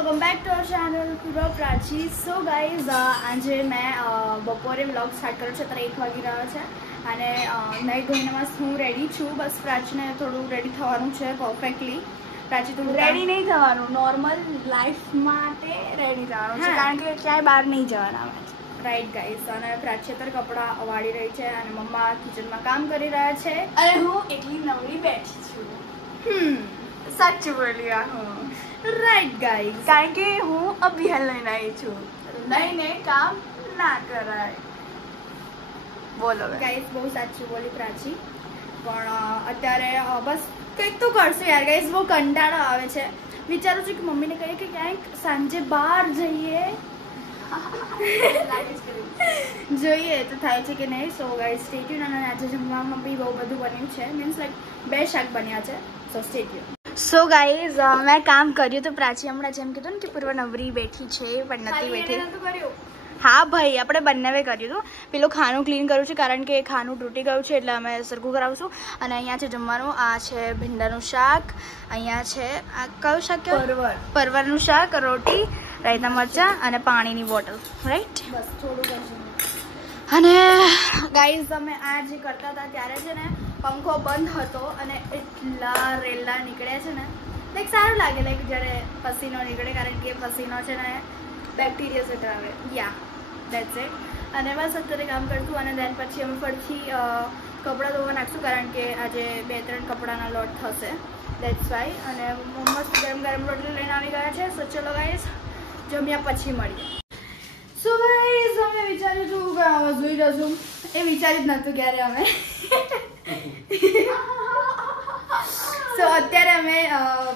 Welcome back to our channel પૂર્વ પ્રાચી. So guys આજે મેં બપોરે વ્લોગ સ્ટાર્ટ કર્યો છે. અત્યારે 1 વાગી રહ્યો છે અને નહીં ધોઈને બસ હું રેડી છું. બસ પ્રાચીને થોડું રેડી થવાનું છે પરફેક્ટલી. પ્રાચી થોડું રેડી નહીં થવાનું, નોર્મલ લાઈફ માટે રેડી થવાનું છે, કારણ કે ક્યાંય બહાર નહીં જવાના અમે. Right guys. અને પ્રાચી અત્યારે કપડાં વાળી રહી છે અને મમ્મા કિચનમાં કામ કરી રહ્યા છે અને હું એકલી નવરી બેઠી છું. સાચું બોલ્યા હું. Right guys. કારણ કે હું અભિયાન લઈને આવી છું. લઈને કામ ના કરાય. બોલો ગાઈઝ, બહુ સાચું બોલી પ્રાચી. પણ અત્યારે બસ કંઈક તો કરશું યાર ગાઈઝ. બહુ કંટાળો આવે છે. વિચારું છું કે મમ્મીને કહીએ કે ક્યાંક સાંજે બહાર જઈએ, જોઈએ તો થાય છે કે નહીં. So guys stay tune. અને આજે જમવામાં બી બહુ બધું બન્યું છે. મીન્સ લાઈક 2 શાક બન્યા છે. સો સ્ટે ટ્યુન. સો ગાઈઝ, મેં કામ કર્યું તો પ્રાચી હમણાં જેમ કીધું ને કે પૂર્વ નવરી બેઠી છે પણ નથી બેઠી. હા ભાઈ, આપણે બંનેવે કર્યું હતું. પેલું ખાનું ક્લીન કર્યું છે કારણ કે ખાનું તૂટી ગયું છે, એટલે અમે સરખું કરાવશું. અને અહીંયા છે જમવાનું. આ છે ભીંડાનું શાક, અહીંયા છે આ કયું શાક કહેવાય? પરવરનું શાક, રોટી, રાયતા મરચાં અને પાણીની બોટલ. રાઈટ, બસ થોડું. અને ગાઈઝ, અમે આ જે કરતા હતા ત્યારે છે ને પંખો બંધ હતો અને એટલા રેલા નીકળ્યા છે ને, લાઈક સારું લાગે લાઈક જ્યારે પસીનો નીકળે, કારણ કે પસીનો છે ને બેક્ટેરિયા સટાવે. Yeah that's it. અને બસ અત્યારે કામ કરતું અને દેન પછી અમે ફરીથી કપડાં ધોવા નાખશું, કારણ કે આજે 2-3 કપડાના લોટ થશે. That's why. અને મસ્ત ગરમ ગરમ રોટલી લઈને આવી ગયા છે. સો ચલો ગાઈઝ, જમ્યા પછી મળીએ. સો ગાઈઝ, અમે વિચાર્યું હતું કે અમે જોઈ જશું. એ વિચાર્યું જ નહોતું ક્યારે અમે. સો અત્યારે અમે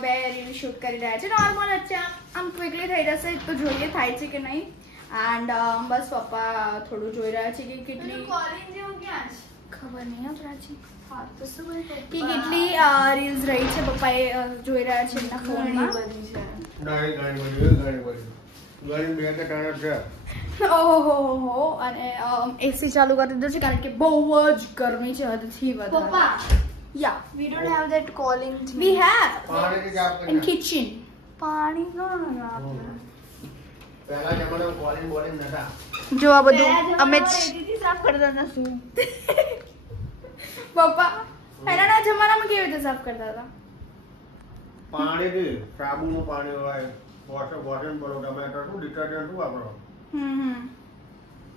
2 રીલ શૂટ કરી રહ્યા છીએ. નોર્મલ જ આમ ક્વિકલી થઈ જશે તો જોઈએ થાય છે કે નહીં. એન્ડ બસ પપ્પા થોડું જોઈ રહ્યા છે કે કેટલી ખબર નહીં પ્રાચી કે કેટલી રીલ્સ રહી છે. પપ્પાએ જોઈ રહ્યા છે એમના ફોનમાં. ઓહો. અને એસી ચાલુ કરી દીધું છે કારણ કે બહુ જ ગરમી છે, હદથી વધારે. Yeah, we don't have that calling. We have in kitchen. પાણી નો પહેલા જમાનામાં કોલિંગ બોલિંગ નતા. જો આ બધું અમે જ સાફ કરતા હતા. શું પપ્પા પહેલાના જમાનામાં કેવી રીતે સાફ કરતા હતા? પાણીથી સાબુનું પાણી હોય, વોટર બોટલ બોલો, ટમેટો શું ડિટર્જન્ટ શું વાપરો?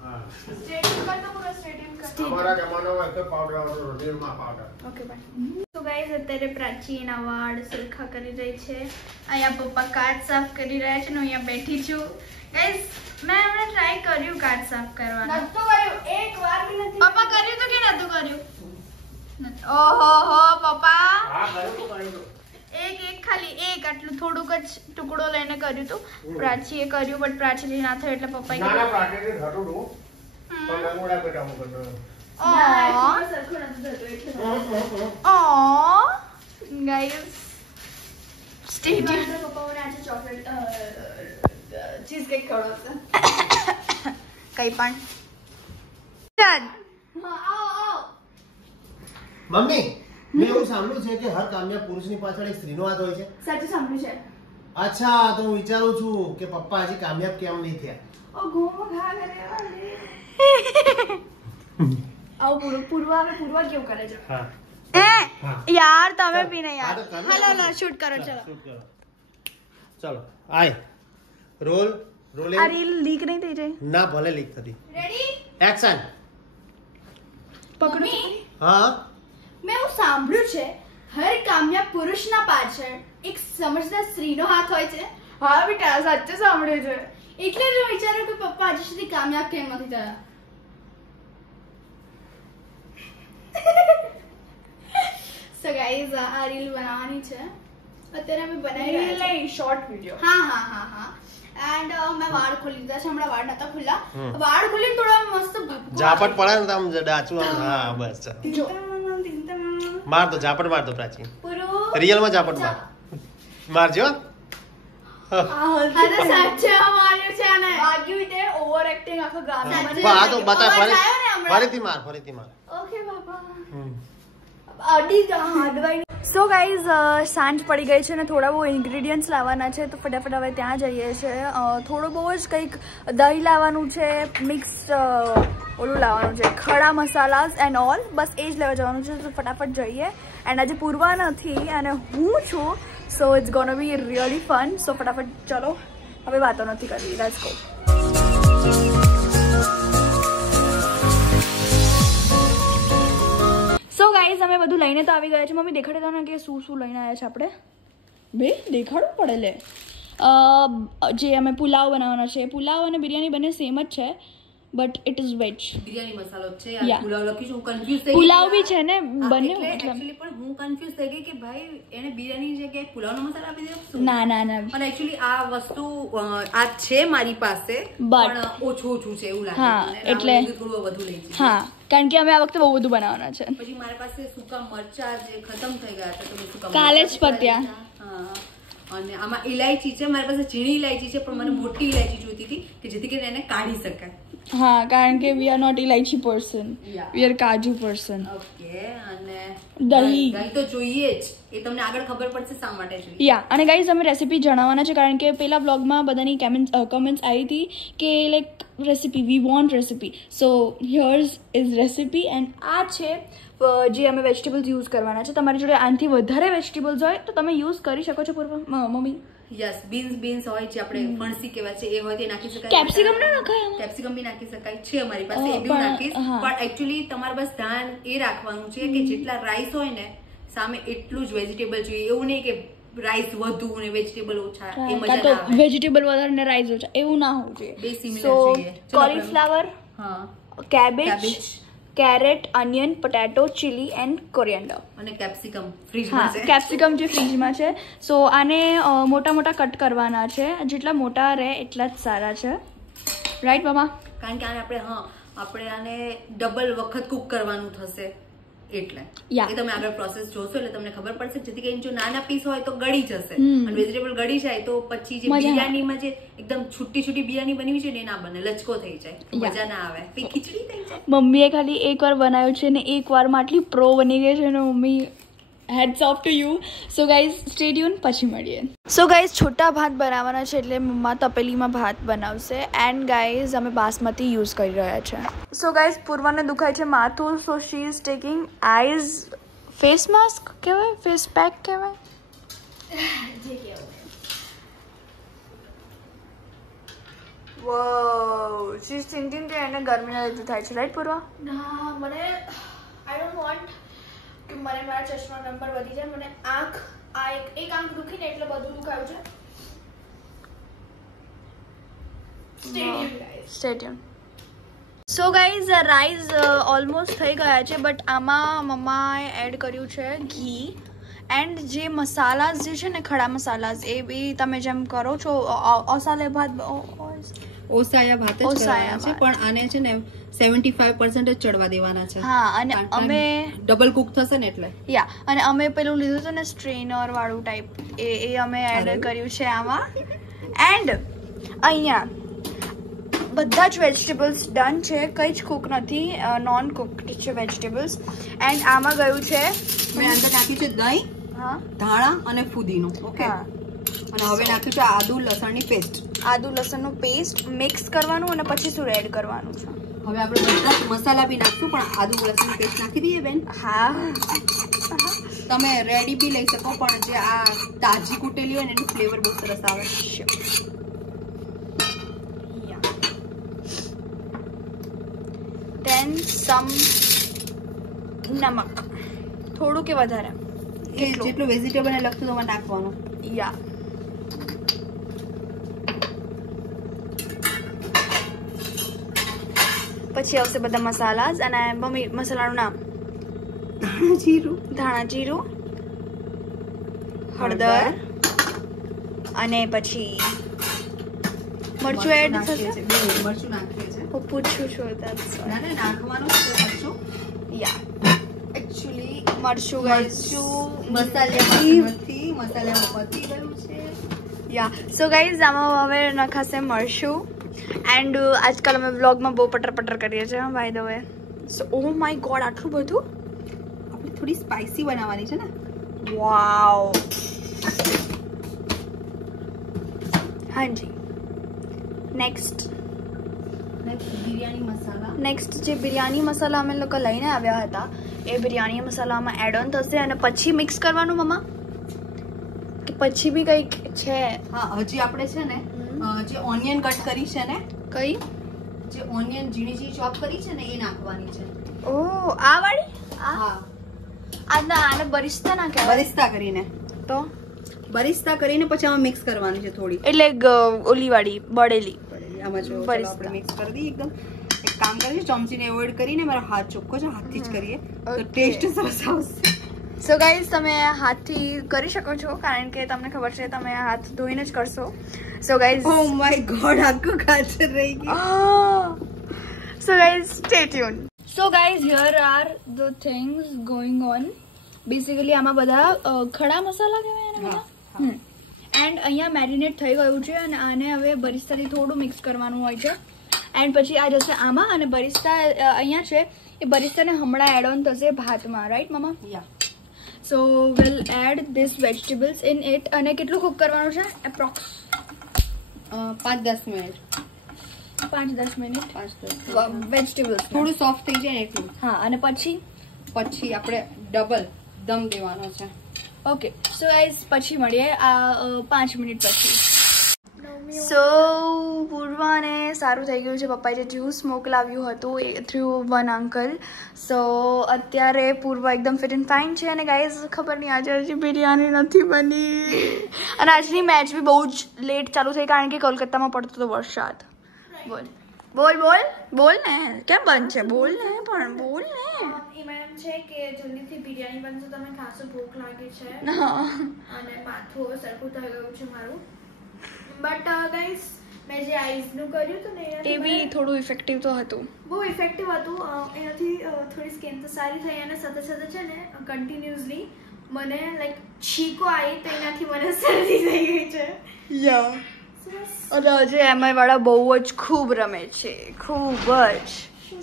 હા, સ્ટેડિયમ કરતો પૂરો સ્ટેડિયમ કરતો. અમારા જમાનામાં એક પાવડર આવતો, રોટીમાં પાવડર. Okay bye. તો ગાઈઝ, અત્યારે પ્રાચી એના વાળ સરખા કરી રહી છે. અહીંયા પપ્પા કાચ સાફ કરી રહ્યા છે ને અહીંયા બેઠી છું. ગાઈઝ, મેં હમણાં ટ્રાય કર્યું કાચ સાફ કરવાનું. નતું કર્યું, એક વાર બી નથી. પપ્પા કર્યું તો કે નતું કર્યું? ઓહો હો પપ્પા, હા કર્યું. એક ખાલી એક આટલું થોડુંક જ ટુકડો લઈને કર્યું હતું. પ્રાચીએ કર્યું બટ પ્રાચીથી ના થયું એટલે પપ્પાએ ના ના પ્રાચીથી થતું હતું પણ નંગોડા બેટા હું કરતો. Guys stay tune. પપ્પાઓને આજે ચોકલેટ ચીઝ કેક ખવડાવશે. કઈ પણ. હા, આવો. મમ્મી, મેં એવું સાંભળ્યું છે કે હર કામયાબ પુરુષની પાછળ એક સ્ત્રીનો હાથ હોય છે. સાચું સાંભળ્યું છે. અચ્છા, તો હું વિચારું છું કે પપ્પા હજી કામયાબ કેમ નહીં થયા. ઓ ઘોમો ઘા કરે. આવો પૂર્વા કેવું કરે છે? હા યાર તમે બી નહીં યાર. હાલો શૂટ કરો. ચલો ચલો આય રોલ રોલિંગ. આ રીલ લીક નહીં થઈ જાય? ના, ભલે લીક થતી. Ready action. પકડો. હા, મેં એવું સાંભળ્યું છે હર કામયાબ પુરુષના પાછળ એક સમજદાર સ્ત્રીનો હાથ હોય છે. હા બેટા, સાચું સાંભળ્યું છે. એટલે જ મેં વિચાર્યું કે પપ્પા હજી સુધી કામયાબ કેમ નથી થયા. સો ગાઈઝ, આ રીલ બનાવવાની છે. અત્યારે અમે બનાવી રહ્યા છીએ શોર્ટ વિડિયો. હા. એન્ડ મેં વાળ ખોલી દીધા છે. હમણાં વાળ નતા ખુલ્લા. વાળ ખોલી થોડા મસ્ત ઝાપટ પડે ને આમ ડાચું આમ. હા બસ ચાલ. માર તો ઝાપટ માર દો પ્રાચી. રિયલ માં ઝાપટ માર મારજો. ઓવર એક્ટિંગ આખો ગામ. આ તો બતા ફરીથી માર. ઓકે બાપા. સો ગાઈઝ સાંજ પડી ગઈ છે અને થોડા બહુ ઇન્ગ્રીડિયન્ટ્સ લાવવાના છે તો ફટાફટ હવે ત્યાં જઈએ છીએ. થોડું બહુ જ કંઈક દહીં લાવવાનું છે, મિક્સ ઓલું લાવવાનું છે, ખડા મસાલાસ એન્ડ ઓલ, બસ એ જ લેવા જવાનું છે. તો ફટાફટ જઈએ. એન્ડ આજે પૂર્વા નથી અને હું છું, so it's gonna be really fun. So ફટાફટ ચલો, હવે વાતો નથી કરવી, લેટ્સ ગો. સો ગાઈઝ અમે બધું લઈને તો આવી ગયા છે. મમ્મી દેખાડે તો ને કે શું શું લઈને આવ્યા છે આપણે? બે દેખાડવું પડે લે. જે અમે પુલાવ બનાવવાના છે, પુલાવ અને બિરયાની બંને સેમ જ છે, but it is veg. Biryani મસાલો છે યાર, પુલાવ લખી છું, કન્ફ્યુઝ થઈ ગઈ. પુલાવ બી છે ને બંને, એક્ચ્યુઅલી પણ હું કન્ફ્યુઝ થઈ ગઈ કે ભાઈ એને બિરયાની જગ્યાએ પુલાવનો મસાલો આપી દીધો. ના ના ના, અને એક્ચ્યુઅલી આ વસ્તુ આ છે મારી પાસે, પણ ઓછું છે એવું લાગે. હા એટલે થોડું વધુ લઈ છે. હા, કારણ કે અમે આ વખતે બહુ બધું બનાવવાના છે. પછી મારી પાસે સૂકા મરચા જે ખતમ થઈ ગયા હતા, તો સૂકા કાલે જ પત્યા. હા, અને આમાં ઇલાયચી છે મારી પાસે, ઝીણી ઇલાયચી છે, પણ મને મોટી ઇલાયચી જોઈતી હતી કે જેથી કરીને એને કાઢી શકાય. હા, કારણ કે we are not elaichi person, we are kaju person. Okay, અને દહીં તો જોઈએ જ, એ તમને આગળ ખબર પડશે શા માટે જોઈએ. યા, અને ગાઈઝ અમે રેસીપી જણાવવાના છે કારણ કે પેલા બ્લોગમાં બધાની કમેન્ટ્સ આવી હતી કે like recipe, we want recipe. So હિયર્સ is recipe. And આ છે જે અમે વેજીટેબલ્સ યુઝ કરવાના છે. તમારી જોડે આનાથી વધારે વેજીટેબલ્સ હોય તો તમે યુઝ કરી શકો છો. પૂર્વ મમ્મી યસ, બીન્સ હોય છે, આપણે ફણસી કહેવાય છે, એ હોય તે નાખી શકાય. કેપ્સિકમ ના નખાય? કેપ્સિકમ બી નાખી શકાય છે અમારી પાસે, એ બી નાખીશ. પણ એકચ્યુઅલી તમારે બસ ધ્યાન એ રાખવાનું છે કે જેટલા રાઈસ હોય ને સામે એટલું જ વેજીટેબલ જોઈએ. એવું નહીં કે રાઈસ વધુ અને વેજીટેબલ ઓછા, એ મજા ના આવે. વેજીટેબલ વધારે ને રાઈસ ઓછા એવું ના હોવું જોઈએ. બે સિમિલર જોઈએ. કોલીફ્લાવર, હા, cabbage, carrot, onion, potato, chilli and coriander અને કેપ્સિકમ ફ્રીજમાં છે. કેપ્સિકમ જે ફ્રીજમાં છે. સો આને મોટા મોટા કટ કરવાના છે, જેટલા મોટા રહે એટલા જ સારા છે. રાઈટ મામા? કારણ કે આપણે આને ડબલ વખત કુક કરવાનું થશે, એટલે એ તમે આગળ પ્રોસેસ જોશો એટલે તમને ખબર પડશે. જેથી કરીને જો નાના પીસ હોય તો ગળી જશે, અને વેજીટેબલ ગળી જાય તો પછી જે બિરયાનીમાં જે એકદમ છૂટી છૂટી બિરયાની બનવી છે ને એ ના બને, લચકો થઈ જાય, મજા ના આવે, પછી ખીચડી થઈ જાય. મમ્મીએ ખાલી એકવાર બનાવ્યું છે ને એકવારમાં આટલી પ્રો બની ગઈ છે ને mummy, heads of to you. So guys stay tune, પછી મળીએ. સો ગાઈઝ છોટા ભાત બનાવવાના છે એટલે મમ્મા તપેલીમાં ભાત બનાવશે. એન્ડ ગાઈઝ અમે બાસમતી યુઝ કરી રહ્યા છે. સો ગાઈઝ પૂર્વાને દુખાય છે માથું, so she is taking eyes face mask કહેવાય, ફેસ પેક કહેવાય, જે કહેવાય. વાવ, શી ઇઝ થિંકિંગ કે એને ગરમીના લીધે થાય છે, રાઈટ પૂર્વા? ના, મને આઈ ડોન્ટ વોન્ટ કે મને મારા ચશ્મા નંબર વધી જાય. મને આંખ એક આંખ દુખી ને એટલે બધું દુખાયું છે. Stadium. So guys rice almost થઈ ગયા છે, બટ આમાં મમ્માએ એડ કર્યું છે ઘી. એન્ડ જે મસાલાસ જે છે ને ખડા મસાલાસ, એ બી તમે જેમ કરો છો ઓસાયા ભાત જ કરવાના છે, પણ આને છે ને 75% જ ચડવા દેવાના છે. હા, અને અમે ડબલ કુક થશે ને એટલે. યા, અને અમે પેલું લીધું હતું ને સ્ટ્રેનર વાળું ટાઈપ, એ અમે એડ કર્યું છે આમાં. એન્ડ અહીંયા બધા જ વેજીટેબલ્સ ડન છે, કંઈ જ કુક નથી, નોન કુકડ છે વેજીટેબલ્સ. એન્ડ આમાં ગયું છે, મેં અંદર નાખ્યું છે દહીં, ધાણા અને ફુદીનો. ઓકે, અને હવે નાખ્યું છે આદુ લસણની પેસ્ટ. આદુ લસણનું પેસ્ટ મિક્સ કરવાનું અને પછી શું એડ કરવાનું છે? હવે આપણે બધા મસાલા બી નાખશું, પણ આદુ લસણની પેસ્ટ નાખી દઈએ બેન. હા, તમે રેડી બી લઈ શકો, પણ જે આ તાજી કૂટેલી હોય ને એનું ફ્લેવર બહુ સરસ આવે. દેન સમ નમક, થોડું કે વધારે? જેટલું વેજીટેબલ ને લગતું તમારે નાખવાનું. યા, પછી આવશે બધા મસાલાસ. અને મમ્મી મસાલાનું નામ? ધાણા જીરું, હળદર, અને પછી મરચું એડ થશે. મરચું નાખીએ છે. હું પૂછું છું નાખવાનું મરચું. યા, એકચ્યુઅલી મરચું મસાલામાં પતી ગયું છે. યા, સો ગાઈઝ આમાં હવે નખાશે મરચું. એન્ડ આજકાલ અમે વ્લોગમાં બહુ પટર કરીએ છીએ, by the way. So oh my god, આટલું બધું? આપણે થોડી સ્પાઇસી બનાવવાની છે ને. વાવ. હાજી. નેક્સ્ટ બિરયાની મસાલા. નેક્સ્ટ જે બિરયાની મસાલા અમે લોકો લઈને આવ્યા હતા એ બિરયાની મસાલામાં એડ ઓન થશે અને પછી મિક્સ કરવાનું મમ્મા કે પછી બી કંઈક છે? હા, હજી આપણે છે ને જે ઓનિયન કટ કરી છે ને, કઈ જે ઓનિયન ઝીણી ઝીણી ચોપ કરી છે ને એ નાખવાની છે. ઓહ, આ વાળી? હા, આને બરિસ્તા ના કહેવાય? બરિસ્તા કરીને. તો બરિસ્તા કરીને પછી આમાં મિક્સ કરવાની છે થોડી, એટલે ઓલી વાળી બળેલી. આમાં જો આપણે મિક્સ કરી દઈએ એકદમ. એક કામ કરીએ, ચમચીને એવોઇડ કરીને મારો હાથ ચોખ્ખો છે, હાથથી જ કરીએ તો ટેસ્ટ સરસ આવશે. સો ગાઈઝ, તમે હાથથી કરી શકો છો કારણ કે તમને ખબર છે તમે હાથ ધોઈને જ કરશો. So guys, O my God, આખું કાચર રહી ગયું. So guys, stay tune. So guys, here are the things going on. Basically આમાં બધા ખડા મસાલા કહેવાય એને બધા. એન્ડ અહીંયા મેરિનેટ થઈ ગયું છે અને આને હવે બરિસ્તાથી થોડું મિક્સ કરવાનું હોય છે. એન્ડ પછી આ જશે આમાં અને બરિસ્તા અહીંયા છે એ બરિસ્તાને હમણાં એડ ઓન થશે ભાતમાં, right mamma? Yeah. So will add these vegetables in it. અને કેટલું કુક કરવાનું છે? Approx 5-10 minute. 5-10 મિનિટ. વેજીટેબલ્સ થોડું સોફ્ટ થઈ જાય એટલું. હા, અને પછી આપણે ડબલ દમ દેવાનો છે. ઓકે. સો ગાઈઝ, પછી મળીએ આ 5 મિનિટ પછી. સો પૂર્વાને સારું થઈ ગયું છે. પપ્પાએ જે જ્યુસ મોકલાવ્યું હતું એ થ્રુ વન અંકલ. સો અત્યારે પૂર્વા એકદમ ફિટ એન્ડ ફાઇન છે. અને ગાઈઝ, ખબર નહીં આજે હજી બિરયાની નથી બની. અને આજની મેચ બી બહુ જ લેટ ચાલુ થઈ કારણ કે કોલકાતામાં પડતો હતો વરસાદ. બોલ બોલ બોલ બોલ ને, કેમ બંધ છે? બોલ ને, પણ બોલ ને. એમાં એમ છે કે જલ્દીથી બિરયાની બનશે, તમે ખાસો ભૂખ લાગી છે અને માથું સરખું થઈ ગયું છે મારું. બટ ગાઈઝ, મેં જે આઈઝનું કર્યું હતું ને એ બી થોડું ઇફેક્ટિવ તો હતું. બહુ ઇફેક્ટિવ હતું. એનાથી થોડી સ્કિન તો સારી થઈ અને સાથે સાથે છે ને કન્ટિન્યુઅસલી મને લાઈક છીકો આવી તો એનાથી મને શરદી થઈ ગઈ છે. યા. અને આજે એમઆઈ વાળા બહુ જ ખૂબ રમે છે, ખૂબ જ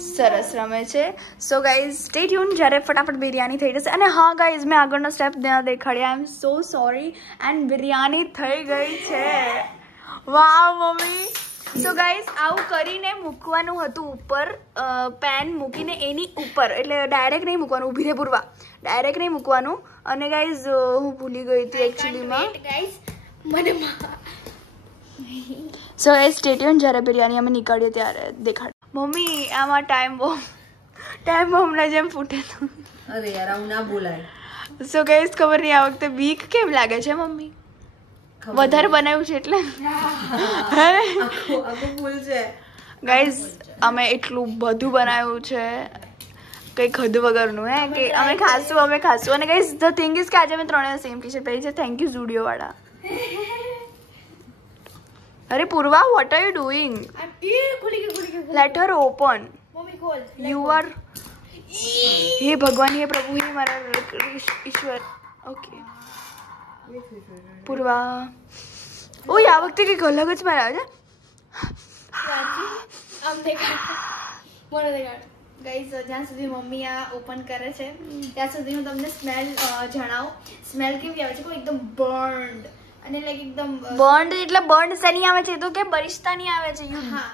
સરસ રમે છે. So guys, stay tune. જ્યારે ફટાફટ બિરયાની થઈ જશે. અને હા ગાઈઝ, મેં આગળનો સ્ટેપ દેખાડ્યા. I am so sorry. And biryani થઈ ગઈ છે. વાવ મમ્મી. સો ગાઈઝ, આવું કરીને મૂકવાનું હતું ઉપર, પેન મૂકીને એની ઉપર, એટલે ડાયરેક્ટ નહીં મૂકવાનું. ઊભી રહે પૂર્વા, ડાયરેક્ટ નહીં મૂકવાનું. અને ગાઈઝ, હું ભૂલી ગઈ હતી એકચ્યુઅલીમાં. મને સો ગાઈઝ, સ્ટે ટ્યુન. જ્યારે બિરયાની અમે નીકળીએ ત્યારે દેખાડ. મમ્મી, આમાં ટાઈમ બોમ્બના જેમ ફૂટે તો. અરે યાર, આવું ના બોલાય. સો ગાઈઝ, ખબર નહીં આ વખતે બીક કેમ લાગે છે મમ્મી? વધારે બનાવ્યું છે એટલે. ગાઈઝ, અમે એટલું બધું બનાવ્યું છે કંઈક હદ વગરનું હે કે અમે ખાશું. અને ગાઈઝ, ધ થિંગ ઇઝ કે આજે અમે ત્રણે સેમ ટી શર્ટ પહેરી છે. થેન્ક યુ ઝુડિયો વાળા. અરે Purva, what are you doing? Let her open. You are. હે ભગવાન, હે પ્રભુ, હે મારા ઈશ્વર. ઓકે પૂર્વા. ઓય, આ વખતે કંઈક અલગ જ બનાવે છે. ગાઈઝ, જ્યાં સુધી મમ્મી આ ઓપન કરે છે ત્યાં સુધી હું તમને સ્મેલ જણાવું. સ્મેલ કેવી આવે છે? કોઈ એકદમ બર્ન્ડ અને લાઈક એકદમ બર્ન્ડ. એટલે બર્ન્ડ શેની આવે છે? તો કે બરિસ્તાની આવે છે. હા,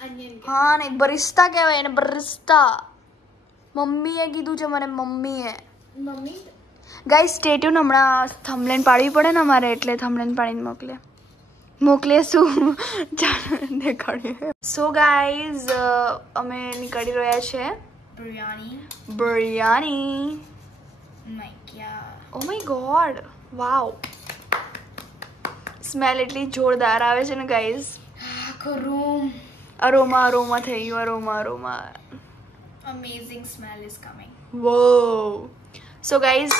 અનિયન. હા, નહીં, બરિસ્તા કહેવાય એને, બરિસ્તા. મમ્મીએ કીધું છે મને, મમ્મીએ. Mummy guys, stay tune. હમણાં થંબનેલ પાડવી પડે ને અમારે, એટલે થંબનેલ પાડીને મોકલે શું દેખાડીએ. સો ગાઈઝ, અમે નીકળી રહ્યા છે biryani. Oh my god, wow. Smell એટલી જોરદાર આવે છે ને ગાઈઝ. આખો રૂમ અરોમા થઈ ગયું. Aroma. Amazing smell is coming. વો. સો ગાઈઝ,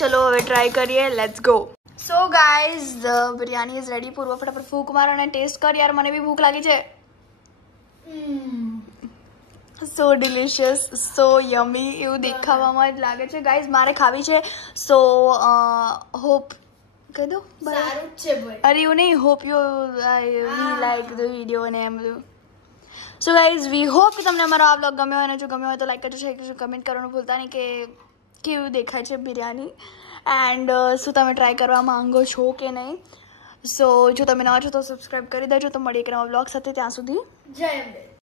ચલો હવે ટ્રાય કરીએ. Let's go. So guys, the biryani is ready. પૂર્વ ફટાફટ ફૂંક માર અને ટેસ્ટ કર. યાર, મને બી ભૂખ લાગી છે. સો ડિલિશિયસ, સો યમી એવું દેખાવામાં જ લાગે છે. ગાઈઝ, મારે ખાવી છે. સો હોપ કહી દો. સારું જ છે ભાઈ. અરે એવું નહીં, hope you V like the video અને એમ બધું. સો ગાઈઝ, વી હોપ કે તમને અમારો આ બ્લોગ ગમ્યો હોય અને જો ગમ્યો હોય તો લાઈક કરજો, શેર કરજો, કમેન્ટ કરવાનું ભૂલતા નહીં કે કેવું દેખાય છે બિરયાની એન્ડ શું તમે ટ્રાય કરવા માંગો છો કે નહીં. સો જો તમે નવા છો તો સબસ્ક્રાઈબ કરી દેજો. તો મળીએ એક નવા બ્લોગ સાથે. ત્યાં સુધી જય અંબે.